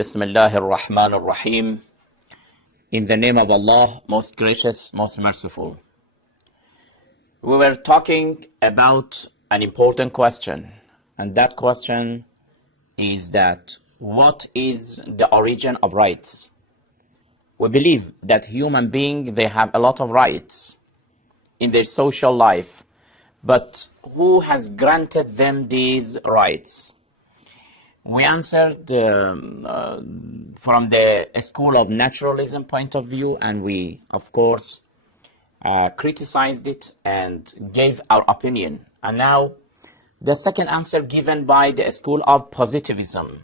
Bismillah ar-Rahman ar-Rahim. In the name of Allah, most gracious, most merciful. We were talking about an important question, and that question is that what is the origin of rights? We believe that human beings, they have a lot of rights in their social life, but who has granted them these rights? We answered from the school of naturalism point of view, and we, of course, criticized it and gave our opinion. And now, the second answer given by the school of positivism.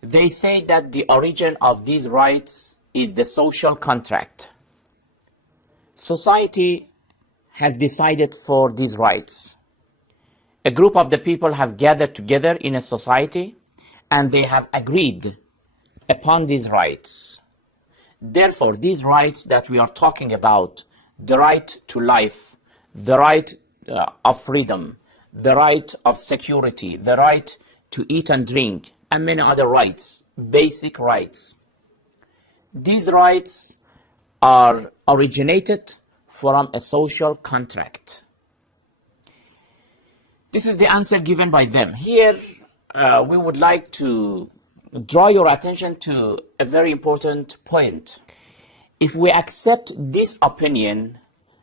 They say that the origin of these rights is the social contract. Society has decided for these rights. A group of the people have gathered together in a society and they have agreed upon these rights. Therefore, these rights that we are talking about, the right to life, the right of freedom, the right of security, the right to eat and drink, and many other rights, basic rights. These rights are originated from a social contract. This is the answer given by them. Here, we would like to draw your attention to a very important point. If we accept this opinion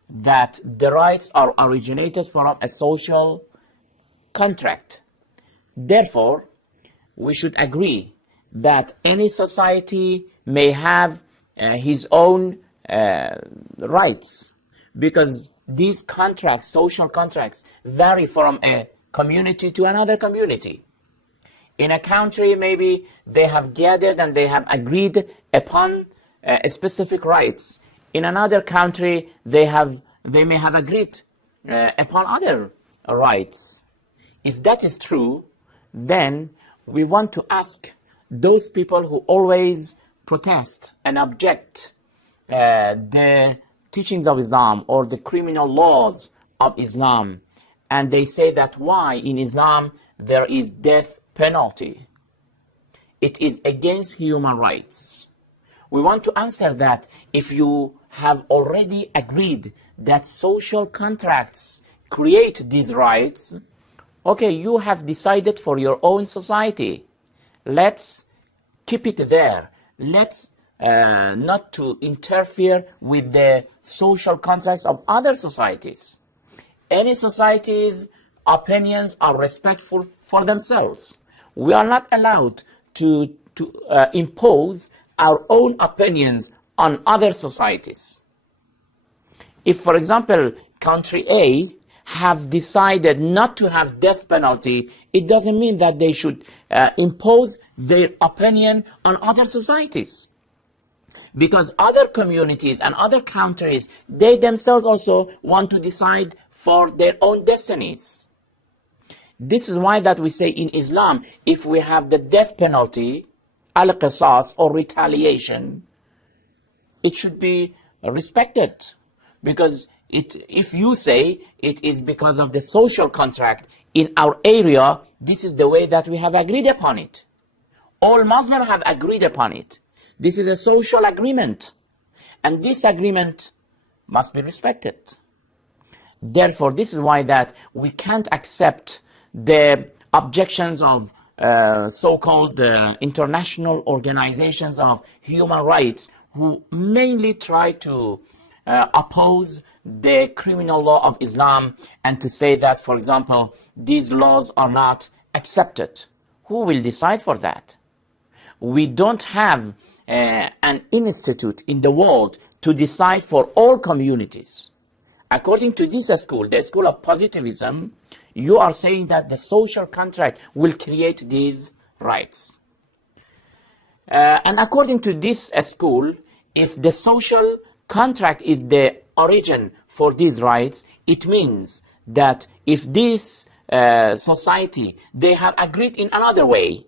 that the rights are originated from a social contract, therefore, we should agree that any society may have his own rights, because these contracts, social contracts, vary from a community to another community. In a country, maybe they have gathered and they have agreed upon specific rights. In another country, they may have agreed upon other rights. If that is true, then we want to ask those people who always protest and object the teachings of Islam or the criminal laws of Islam, and they say that why in Islam there is death penalty. It is against human rights. We want to answer that if you have already agreed that social contracts create these rights, okay, you have decided for your own society. Let's keep it there. Let's not to interfere with the social contracts of other societies. Any society's opinions are respectful for themselves. We are not allowed to impose our own opinions on other societies. If, for example, country A have decided not to have death penalty, it doesn't mean that they should impose their opinion on other societies. Because other communities and other countries, they themselves also want to decide for their own destinies. This is why that we say in Islam, if we have the death penalty, al-qisas, or retaliation, it should be respected. Because if you say it is because of the social contract in our area, this is the way that we have agreed upon it. All Muslims have agreed upon it. This is a social agreement, and this agreement must be respected. Therefore, this is why that we can't accept the objections of so-called international organizations of human rights, who mainly try to oppose the criminal law of Islam and to say that, for example, these laws are not accepted. Who will decide for that? We don't have an institute in the world to decide for all communities. According to this school, the school of positivism, you are saying that the social contract will create these rights. And according to this school, if the social contract is the origin for these rights, it means that if this society, they have agreed in another way,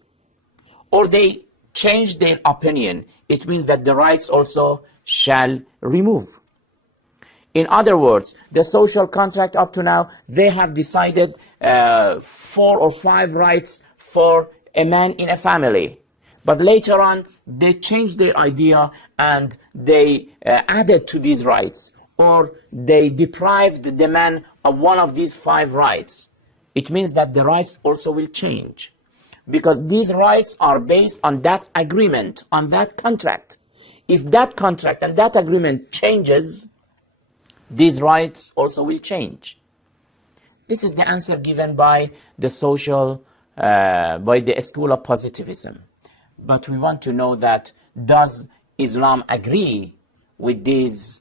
or they change their opinion, it means that the rights also shall remove. In other words, the social contract up to now, they have decided 4 or 5 rights for a man in a family. But later on, they changed their idea and they added to these rights, or they deprived the man of one of these 5 rights. It means that the rights also will change, because these rights are based on that agreement, on that contract. If that contract and that agreement changes, these rights also will change. This is the answer given by the by the school of positivism. But we want to know that, does Islam agree with these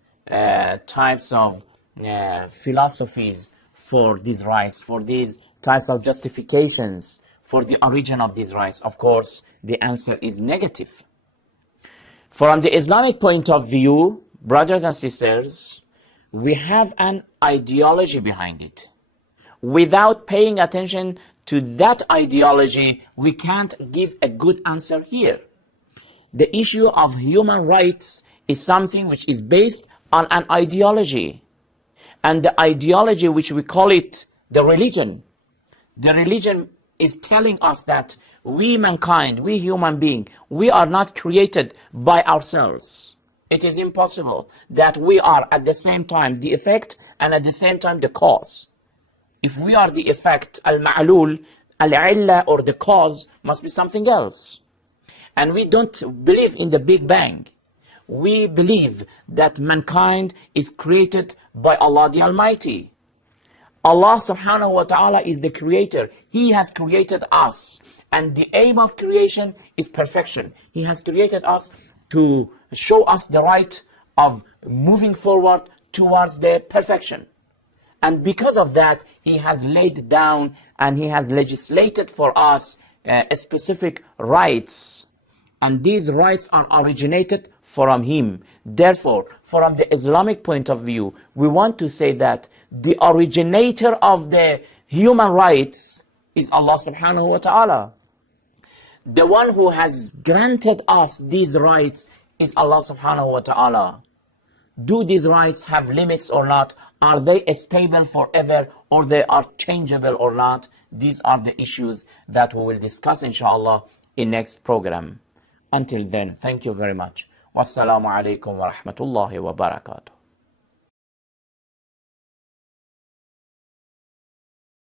types of philosophies for these rights, for these types of justifications for the origin of these rights? Of course, the answer is negative. From the Islamic point of view, brothers and sisters, we have an ideology behind it. Without paying attention to that ideology, we can't give a good answer here. The issue of human rights is something which is based on an ideology. And the ideology, which we call it the religion is telling us that we mankind, we human beings, we are not created by ourselves. It is impossible that we are at the same time the effect and at the same time the cause. If we are the effect, al-ma'lul, al-illa, or the cause must be something else. And we don't believe in the Big Bang. We believe that mankind is created by Allah the Almighty. Allah subhanahu wa ta'ala is the creator. He has created us. And the aim of creation is perfection. He has created us to show us the right of moving forward towards the perfection. And because of that, He has laid down and He has legislated for us specific rights. And these rights are originated from Him. Therefore, from the Islamic point of view, we want to say that the originator of the human rights is Allah subhanahu wa ta'ala. The one who has granted us these rights is Allah subhanahu wa ta'ala. Do these rights have limits or not? Are they stable forever, or they are changeable or not? These are the issues that we will discuss inshallah in next program. Until then, thank you very much. Wassalamu alaikum wa rahmatullahi wa barakatuh.